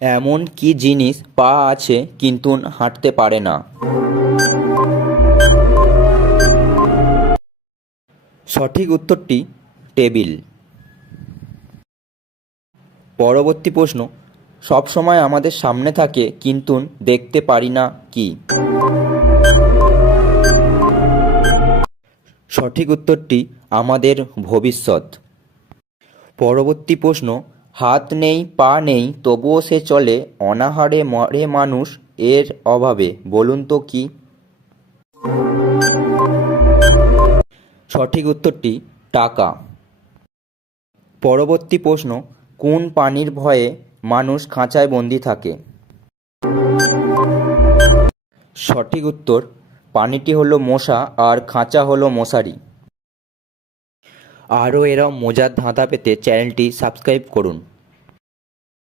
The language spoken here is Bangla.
এমন কি জিনিস পা আছে কিন্তু হাঁটতে পারে না? সঠিক উত্তরটি টেবিল। পরবর্তী প্রশ্ন, সব সময় আমাদের সামনে থাকে কিন্তু দেখতে পারি না কি? সঠিক উত্তরটি আমাদের ভবিষ্যৎ। পরবর্তী প্রশ্ন, হাত নেই পা নেই তবুও সে চলে, অনাহারে মরে মানুষ এর অভাবে, বলুন তো কি? সঠিক উত্তরটি টাকা। পরবর্তী প্রশ্ন, কোন প্রাণীর ভয়ে মানুষ খাঁচায় বন্দি থাকে? সঠিক উত্তর, প্রাণীটি হলো মশা আর খাঁচা হলো মশারি। আরও এরম মজার ধাঁধা পেতে চ্যানেলটি সাবস্ক্রাইব করুন।